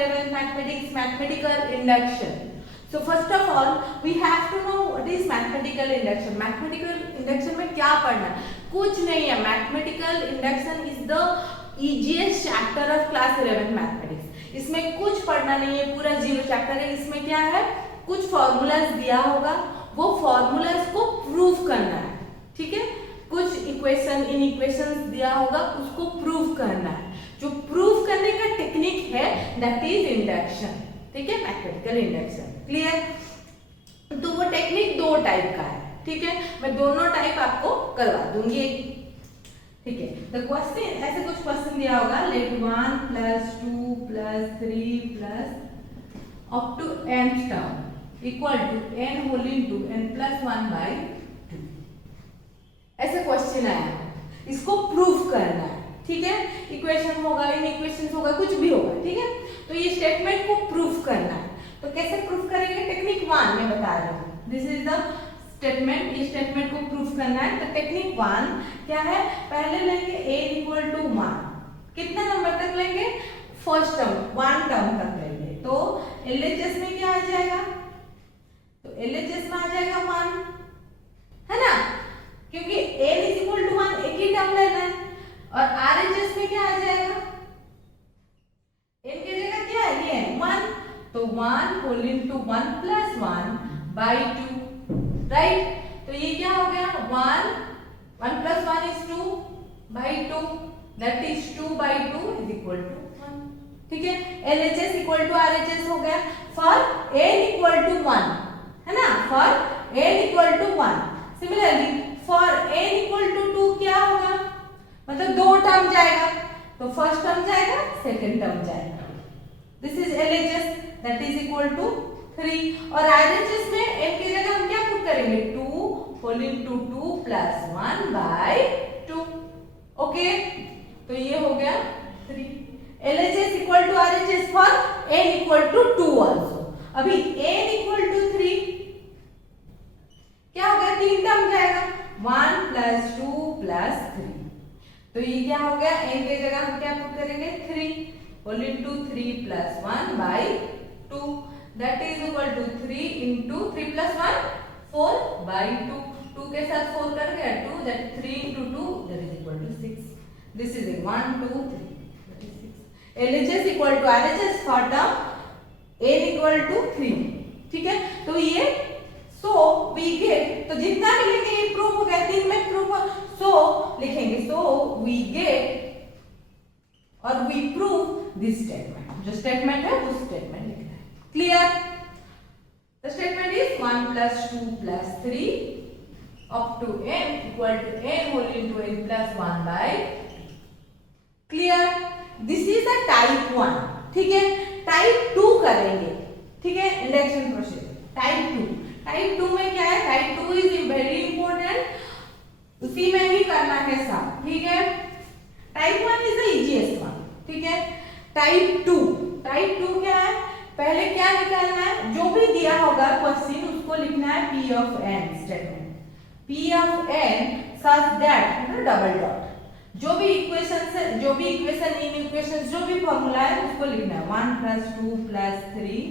11th mathematics, mathematical induction. So first of all we have to know what is mathematical induction. Mathematical induction में क्या पढ़ना है? कुछ नहीं है. Mathematical induction is the easiest chapter of class 11th mathematics. इसमें कुछ पढ़ना नहीं है, पूरा जीरो चैप्टर है. इसमें क्या है, कुछ फॉर्मूलाज दिया होगा, वो फॉर्मूलाज को प्रूव करना है. ठीक है, कुछ इक्वेशन इन इक्वेशंस दिया होगा, उसको प्रूव करना है. जो प्रूव करने का टेक्निक है दैट इज इंडक्शन. ठीक है, मैथमेटिकल इंडक्शन. क्लियर? तो वो टेक्निक दो टाइप का है. ठीक है, मैं दोनों टाइप आपको करवा दूंगी. ठीक है, द क्वेश्चन ऐसे कुछ क्वेश्चन दिया होगा, let 1 + 2 + 3 + up to nth term equal to n whole into n + 1/2. ऐसे क्वेश्चन आया, इसको प्रूव करना है. ठीक है, इक्वेशन होगा, इन इक्वेशंस होगा, कुछ भी होगा. ठीक है, तो ये स्टेटमेंट को प्रूव करना है. तो कैसे प्रूव करेंगे? टेक्निक 1 में बता रहा हूँ. This is the statement. इस स्टेटमेंट को प्रूव करना है. तो टेक्निक 1 क्या है? पहले लेंगे n = 1. कितना नंबर तक लेंगे? फर्स्ट टर्म, 1 टर्म तक लेंगे. तो LHS में क्या आ जाएगा? तो LHS में आ जाएगा 1, है ना, क्योंकि n = 1 एक ही टर्म लेना है. और RHS में क्या आ जाएगा? n की जगह क्या है? ये 1. तो 1 होल इनटू 1 + 1/2. राइट? तो ये क्या हो गया? 1 + 1 is 2/2. That is 2/2 = 1. ठीक है, LHS = RHS हो गया. फॉर n = 1, है ना, for n = 1. Similarly for n = 2 क्या होगा? मतलब दो टर्म जाएगा. तो फर्स्ट टर्म जाएगा, सेकंड टर्म जाएगा. This is LHS that is equal to 3. और RHS में n की जगह हम क्या पुट करेंगे? 2 होल इनटू 2 + 1/2. ओके, तो ये हो गया 3. LHS = RHS for n = 2 also. अभी n = 3 क्या हो गया? 3 टर्म जाएगा. 1 + 2 + 3. तो ये क्या हो गया? n की जगह हम क्या पुट करेंगे? 3 whole into 3 + 1/2. That is equal to 3 into 3 + 1 4/2. 2 के साथ 4 कर गया 2. That 3 into 2 that is equal to 6. This is 1 2 3 that is 6. LHS = RHS for term n = 3. ठीक है, तो ये सो वी गेट, तो जितना भी लेंगे ये प्रूफ हो गया. 3 में प्रूफ, सो लिखेंगे सो वी गेट और वी प्रूव दिस स्टेटमेंट. जो स्टेटमेंट है वो स्टेटमेंट लिखना है. Clear? The statement is 1 + 2 + 3 up to n = n whole into n + 1/2. Clear? This is the type 1. ठीक है, टाइप 2 करेंगे. ठीक है, इंडक्शन प्रोसीजर टाइप 2. टाइप 2 में क्या है? टाइप 2 इज वेरी इंपॉर्टेंट, उसी में ही करना है सब. ठीक है, type 1 is the easiest one. ठीक है, टाइप 2. टाइप 2 क्या है? पहले क्या निकालना है? जो भी दिया होगा क्वेश्चन उसको लिखना है P of n statement. P of n such that double dot. जो भी इक्वेशन से, जो भी इक्वेशन इन इक्वेशन, जो भी फॉर्मूला है उसको लिखना है. 1 + 2 + 3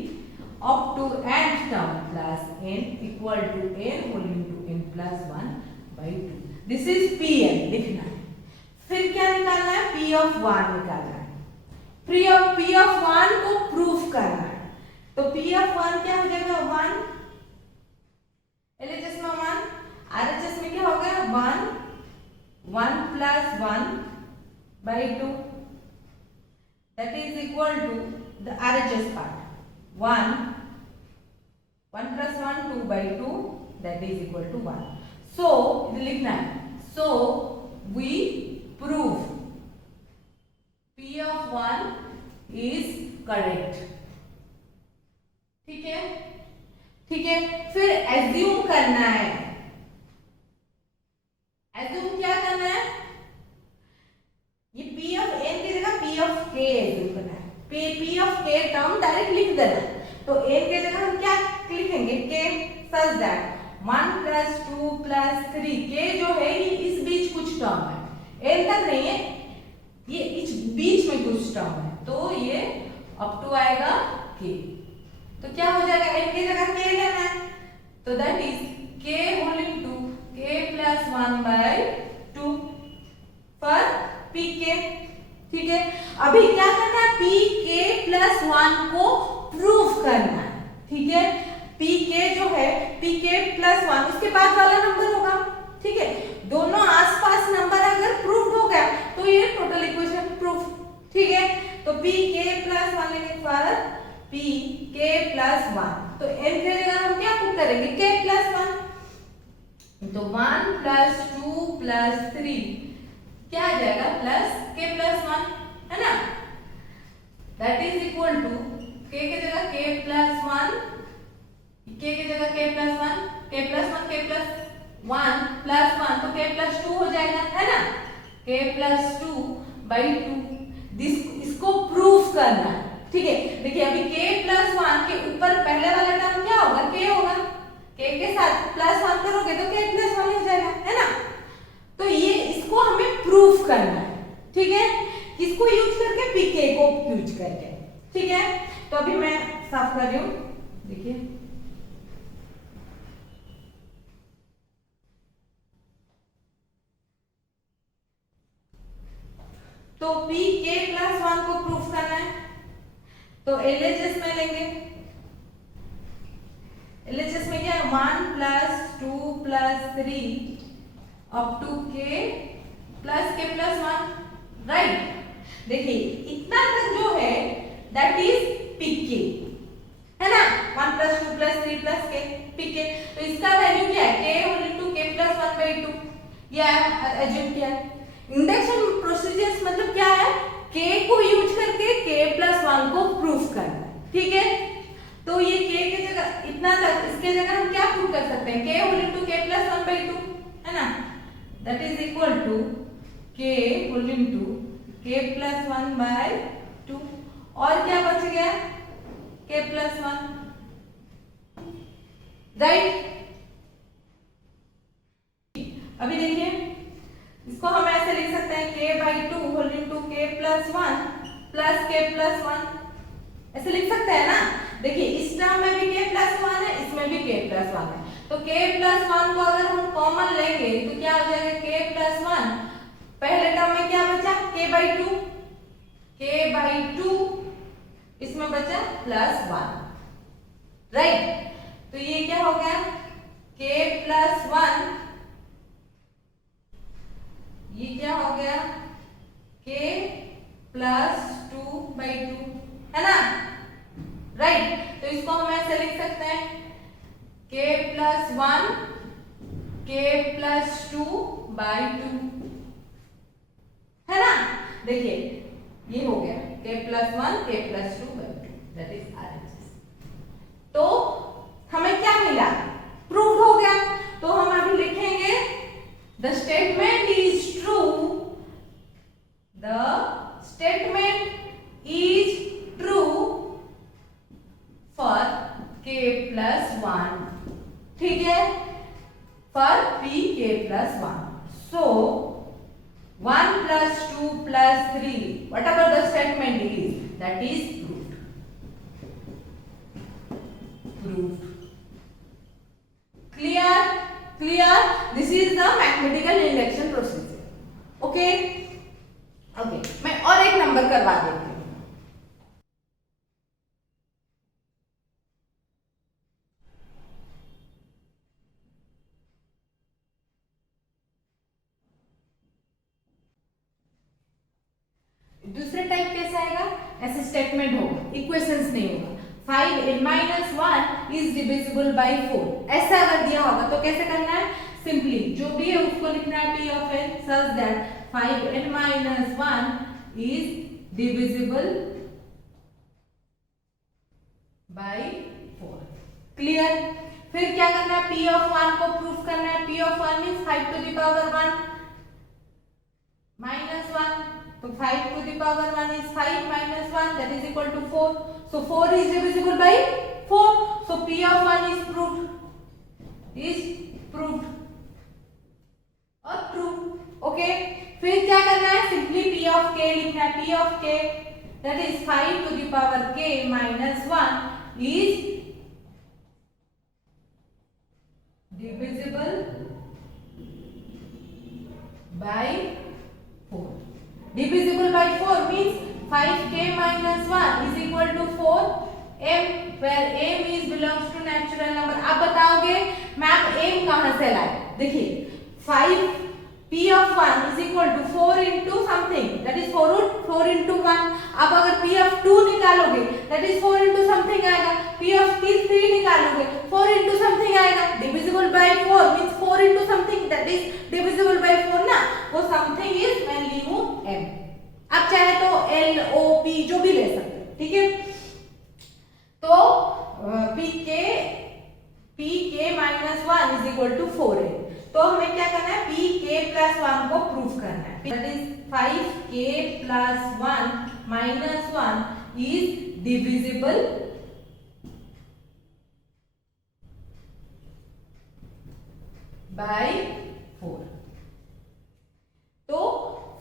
up to nth term plus n equal to n whole into n plus 1/2. This is Pn लिखना है. फिर क्या निकालना है? P of 1 निकालना है. P of 1 को प्रूफ करना है. तो P of 1 क्या हो जाएगा? 1. LHS में 1, RHS में क्या हो गया? 1 + 1/2. That is equal to the RHS part. 1 + 1 2/2 that is equal to 1. So इधर लिखना है. So we prove P of 1 is correct. ठीक है, ठीक है. फिर assume करना है. assume क्या करना है? ये P of n की जगह P of k assume करना है. P of k term direct लिख देना. तो n की जगह हम क्या लिखेंगे? k such that 1 + 2 + 3. k जो है ये इस बीच कुछ टर्म है, n तक नहीं है, ये इस बीच में कुछ टर्म है. तो ये अप टू आएगा k। तो क्या हो जाएगा, n की जगह k लेना है, तो that is k whole into k plus 1 by 2 for pk। ठीक है, अभी क्या करना है, pk प्लस 1 को प्रूव करना है। ठीक है, pk जो है pk प्लस 1 उसके बाद वाला नंबर होगा। ठीक है, दोनों आसपास नंबर अगर प्रूव्ड हो गया तो ये टोटल इक्वेशन प्रूफ। ठीक है, तो pk प्लस 1 लेंगे पर pk प्लस 1, तो n की जगह हम क्या पुट करेंगे, k प्लस 1, तो 1 प्लस 2 प्लस 3 क्या आ जाएगा, प्लस k प्लस 1, है ना, that is equal to k की जगह k प्लस 1, k की जगह k plus 1, k plus 1 k plus 1 plus 1 तो k प्लस 2 हो जाएगा, है ना, k प्लस 2 बाई 2। इसको प्रूफ करना है। ठीक है, देखिए अभी k प्लस 1 के ऊपर पहले वाला टर्म क्या होगा, k होगा, k के साथ प्लस 1 करोगे तो k प्लस 1 हो जाएगा, है ना, तो ये इसको हमें प्रूफ करना है। ठीक है, किसको यूज करके, pk को यूज करके। ठीक है, तो अभी मैं साफ कर रही हूं, देखिए तो pk प्लस 1 को प्रूफ करना है, तो LHS में लेंगे, LHS में क्या है, 1 plus 2 plus 3 up to k plus k plus 1, right. देखिए इतना तक जो है दैट इज pk, है ना, 1 plus 2 plus 3 plus k pk, तो इसका वैल्यू क्या है, k whole into k plus 1 by 2, ये एज्यूम किया है। इंडक्शन प्रोसीजर्स मतलब क्या है, k को यूज करके k प्लस 1 को प्रूफ करना है। ठीक है, तो ये k की जगह इतना तक, इसके जगह हम क्या प्रूफ कर सकते हैं, k whole into k plus 1 by 2, है ना, that is equal to k whole into k plus 1 by 2, और क्या बच गया, k प्लस 1, राइट। अभी देखिए इसको हम ऐसे लिख सकते हैं k by 2 whole into k plus 1 plus k plus 1, ऐसे लिख सकते हैं ना। देखिए इस टर्म में भी k प्लस 1 है, इसमें भी k प्लस 1 है, तो k प्लस 1 को अगर हम कॉमन लेंगे तो क्या हो जाएगा, k प्लस 1, पहले टर्म में क्या बचा, k बाई 2, k बाई 2, इसमें बचा प्लस 1, राइट। तो ये क्या हो गया, k प्लस 1, ये क्या हो गया, k प्लस 2 बाई 2, है ना, राइट। तो इसको हम ऐसे लिख सकते हैं k plus 1 k plus 2 by 2, है ना। देखिए ये हो गया k plus 1 k plus 2 by 2, that is RHS। तो हमें क्या मिला, प्रूव हो गया। तो हम अभी लिखेंगे the statement is true, the statement is true for k plus 1, ठीक है, for pk plus 1। So 1 plus 2 plus 3, whatever the statement is, that is proved. Proved. Clear? Clear? This is the mathematical induction procedure. Okay? Okay. मैं और एक number करवा देती हूँ। दूसरे type कैसा आएगा, ऐसे स्टेटमेंट होगा, इक्वेशंस नहीं होगा। 5n minus 1 is divisible by 4, ऐसा अगर दिया होगा तो कैसे करना है, सिंपली जो भी है उसको लिखना है p of n such that 5n minus 1 is divisible by 4। Clear? फिर क्या करना है, p of 1 को प्रूफ करना है। p of 1 means 5 to the power 1 minus 1, तो 5 to the power 1 is 5 minus 1, that is equal to 4. So 4 is divisible by 4. So p of 1 is proved. Is proved or true. Okay. फिर क्या करना है, simply p of k लिखना है। p of k that is 5 to the power k minus 1 is divisible by 4. Divisible by 4 means 5k minus 1 is equal to 4m, where m is belongs to natural number. आप बताओगे ma'am m कहाँ से लाए? देखिए 5 p of 1 is equal to 4 into something, that is 4 into 1. अब अगर p of 2 निकालोगे that is 4 into something आएगा, p of 3 निकालोगे 4 into something आएगा. Divisible by 4 means 4 into something, that is divisible by 4 ना, वो something is मैं लिखूं m. अब चाहे तो l o p जो भी ले सकते हैं, ठीक है. तो pk minus 1 is equal to 4m. तो हमें क्या करना है, pk plus 1 को प्रूफ करना है. That is 5k plus 1 minus 1 is divisible by 4. तो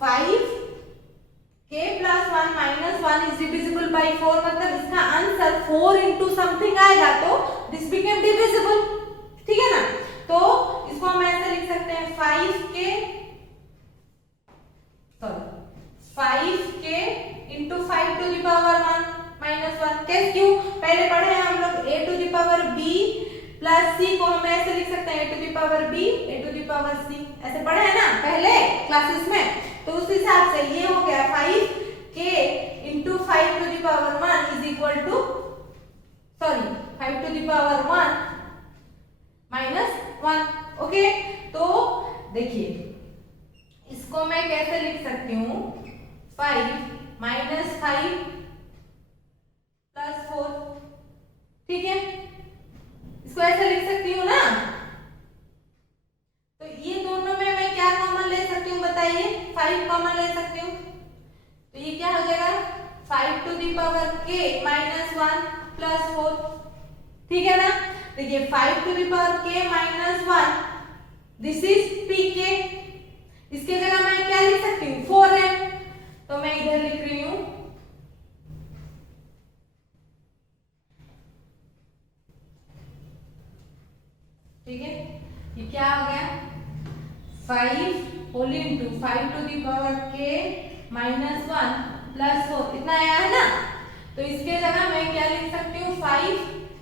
5k plus 1 minus 1 is divisible by 4, मतलब इसका आंसर 4 into something आएगा, तो this became divisible. ठीक है ना. तो इसको हम ऐसे लिख सकते हैं 5k into 5 to the power 1 minus 1. कैसे, क्यों? पहले पढ़े हैं हम लोग a to the power b plus c को हम ऐसे लिख सकते हैं a to the power b a to the power c, ऐसे पढ़े हैं ना पहले क्लासेस में. तो उस हिसाब से ये हो गया 5k into 5 to the power 1 is equal to 5 to the power 1 minus 1. Okay, तो देखिए इसको मैं कैसे लिख सकती हूँ, 5 minus 5 plus 4. ठीक है, इसको ऐसे लिख सकती हूँ ना. तो ये दोनों में मैं क्या कॉमन ले सकती हूँ बताइए, 5 कॉमन ले सकती हूँ. तो ये क्या हो जाएगा 5 to the power k minus 1 plus 4. ठीक है ना. देखिए 5 to the power k minus 1, this is pk. इसके जगह मैं क्या लिख सकती हूँ 4m. तो मैं इधर लिख रही हूँ ठीक है. ये क्या हो गया 5 whole into 5 to the power k minus 1 plus 4, इतना आया है ना. तो इसके जगह मैं क्या लिख सकती हूँ 5,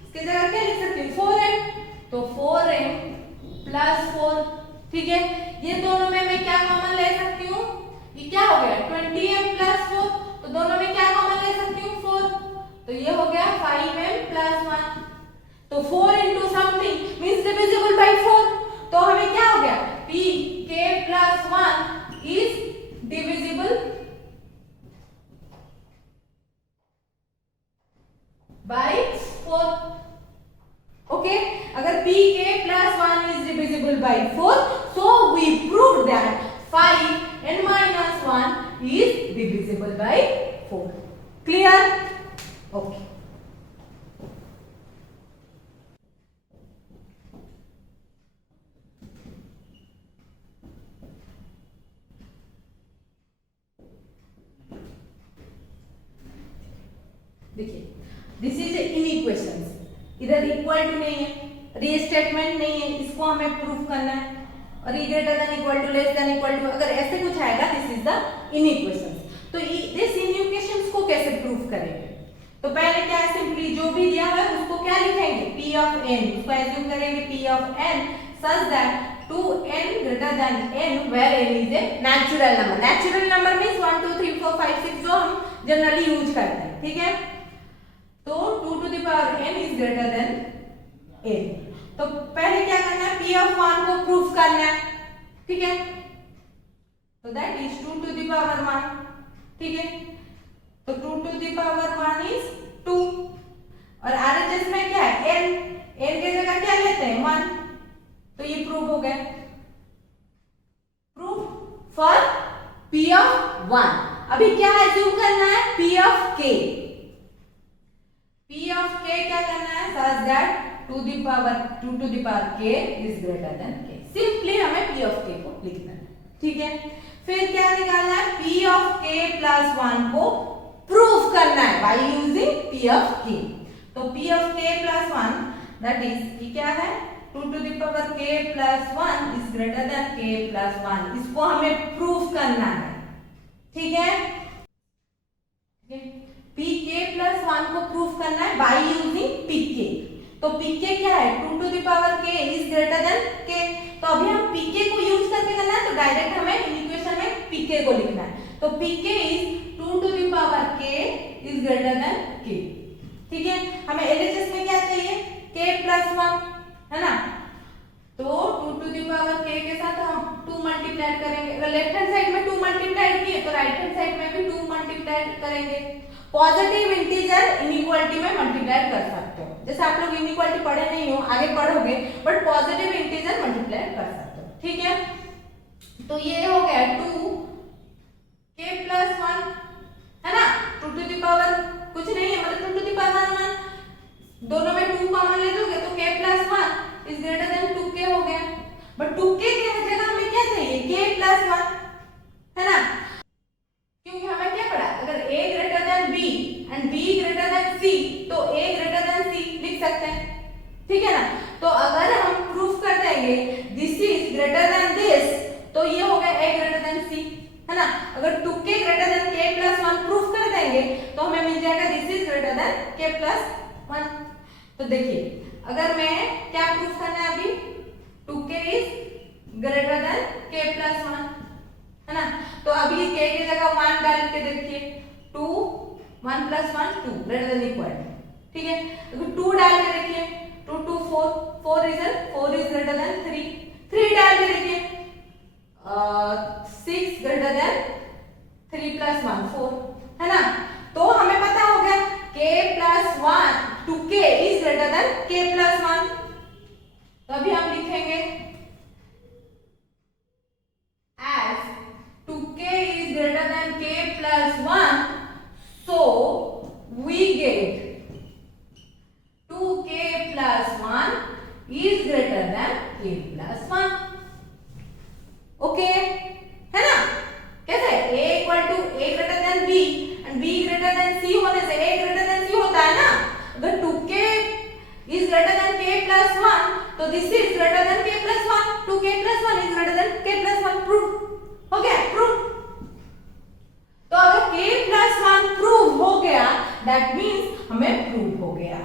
इसके जगह क्या लिख सकती हूँ 4m. तो 4m plus 4. ठीक है, ये दोनों में मैं क्या कॉमन ले सकती हूँ, ये क्या हो गया 20m plus 4. तो दोनों में क्या कॉमन ले सकती हूँ 4. तो ये हो गया 5m plus 1. तो 4 into something means divisible by 4. तो हमें क्या हो गया pk plus 1 is divisible by 4. Okay, अगर pk plus 1 is divisible by 4, so we proved that 5n minus 1 is divisible by 4. Clear? Okay. देखिए दिस इज इनइक्वेशंस. इधर equal to नहीं है, रीस्टेटमेंट नहीं है, इसको हमें प्रूफ करना है. और ई greater than equal to less than equal to, अगर ऐसे कुछ आएगा दिस इज द इनइक्वेशंस. तो दिस इनइक्वेशंस को कैसे प्रूफ करेंगे, तो पहले क्या है सिंपली जो भी दिया है उसको क्या लिखेंगे p of n, उसको एज्यूम करेंगे p of n such that 2n greater than n where n is a natural number. Natural number means 1 2 3 4 5 6 जो हम जनरली यूज करते हैं. ठीक है, तो 2 to the power n is greater than n. तो पहले क्या करना है p of 1 को प्रूफ करना है. ठीक है, तो that is 2 to the power 1. ठीक है, तो 2 to the power 1 is 2. और RHS में क्या है n, n के जगह क्या लेते हैं 1. तो ये प्रूफ हो गया. Proof for p of 1. अभी क्या एज्यूम करना है p of k. p of k क्या करना है such that 2 to the power k is greater than k. Simply हमें p of k को लिखना है. ठीक है, फिर क्या निकालना है p of k plus 1 को प्रूफ करना है by using p of k। तो p of k plus 1 that is ये क्या है 2 to the power k plus 1 is greater than k plus 1। इसको हमें प्रूफ करना है, ठीक है। pk plus 1 को प्रूफ करना है बाय यूजिंग pk। तो pk क्या है 2 to the power k is greater than k। तो अभी हम pk को यूज करके करना है, तो डायरेक्ट हमें इक्वेशन में pk को लिखना है। तो pk is 2 to the power k is greater than k, ठीक है। हमें LHS में क्या चाहिए k plus 1, है ना। तो 2 to the power k के साथ हम 2 मल्टीप्लाई करेंगे। अगर लेफ्ट हैंड साइड में 2 मल्टीप्लाई किए तो राइट हैंड साइड में भी 2 मल्टीप्लाई करेंगे। पॉजिटिव इंटीजर इनइक्वालिटी में मल्टीप्लाई कर सकते हो, जैसे आप लोग इनइक्वालिटी पढ़े नहीं हो, आगे पढ़ोगे, बट पॉजिटिव इंटीजर मल्टीप्लाई कर सकते हो, ठीक है। तो ये हो गया 2k plus 1, है ना। 2 to the power कुछ नहीं है, मतलब 2 to the power 1, दोनों में 2 कॉमन ले लोगे तो k plus 1 is greater than 2k हो गया। बट 2k की जगह हमें क्या चाहिए k plus 1, है ना। क्योंकि हमें क्या पढ़ा, अगर a greater than b and b greater than c तो a greater than c लिख सकते हैं, ठीक है ना। तो अगर हम प्रूफ कर देंगे this is greater than this तो ये हो गया a greater than c, है ना। अगर 2k greater than k plus 1 proof कर देंगे तो हमें मिल जाएगा this is greater than k plus 1। तो देखिए अगर मैं क्या प्रूफ करना है अभी 2k is greater than k plus 1, है ना। तो अभी k की जगह 1 डाल के देखिए 2 1 plus 1 2 greater than equal, ठीक है। अगर 2 डाल के देखिए 2 2 4 4 is greater than 3 3 डाल के देखिए 6 greater than 3 plus 1 4, है ना। तो हमें पता हो गया k plus 1 2k is greater than k plus 1। तो अभी हम लिखेंगे as 2k is greater than k plus 1, so we get 2k plus 1 is greater than k plus 1, okay, है ना। कैसे a equal to a greater than b and b greater than c होने से a greater than c होता है ना। अगर 2k is greater than k plus 1 तो this is greater than k plus 1, 2k plus 1 is greater than k plus 1, proof हो गया, proof. तो अगर k plus 1 प्रूफ हो गया that means हमें प्रूफ हो गया।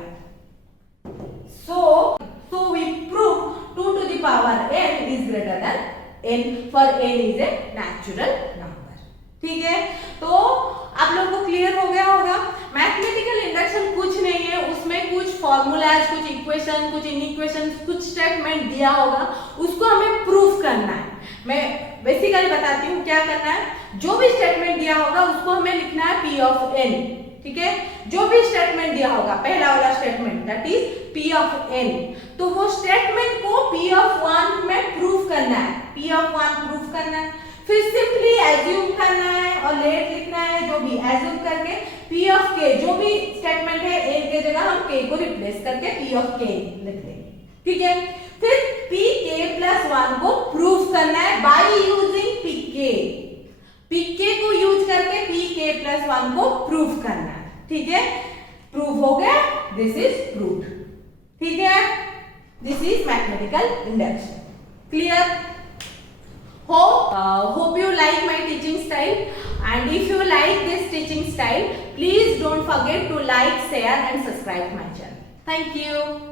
So we prove 2 to the power n is greater than n for n is a natural number, ठीक है। तो आप लोग को क्लियर हो गया होगा। मैथमेटिकल इंडक्शन कुछ नहीं है, उसमें कुछ फॉर्मूलाज, कुछ इक्वेशन, कुछ इनइक्वेशन, कुछ स्टेटमेंट दिया होगा, उसको हमें प्रूफ करना है। मैं बेसिकली बताती हूँ क्या करना है। जो भी स्टेटमेंट दिया होगा उसको हमें लिखना है p of n, ठीक है। जो भी स्टेटमेंट दिया होगा पहला वाला statement that is p of n, तो वो स्टेटमेंट को p of 1 में प्रूफ करना है, p of 1 प्रूफ करना है। फिर सिंपली एज्यूम करना है और लेट लिखना है, जो भी एज्यूम करके p of k, जो भी स्टेटमेंट है a के जगह हम k को रिप्लेस करके p of k लिख देंगे, ठीक है। फिर pk plus 1 को प्रूफ करना है बाय यूजिंग pk को यूज करके pk plus 1 को प्रूफ करना है, ठीक है। प्रूफ हो गया, दिस इज प्रूफ, ठीक है। This is mathematical induction, clear. Hope you like my teaching style, and if you like this teaching style, please don't forget to like, share and subscribe my channel. Thank you.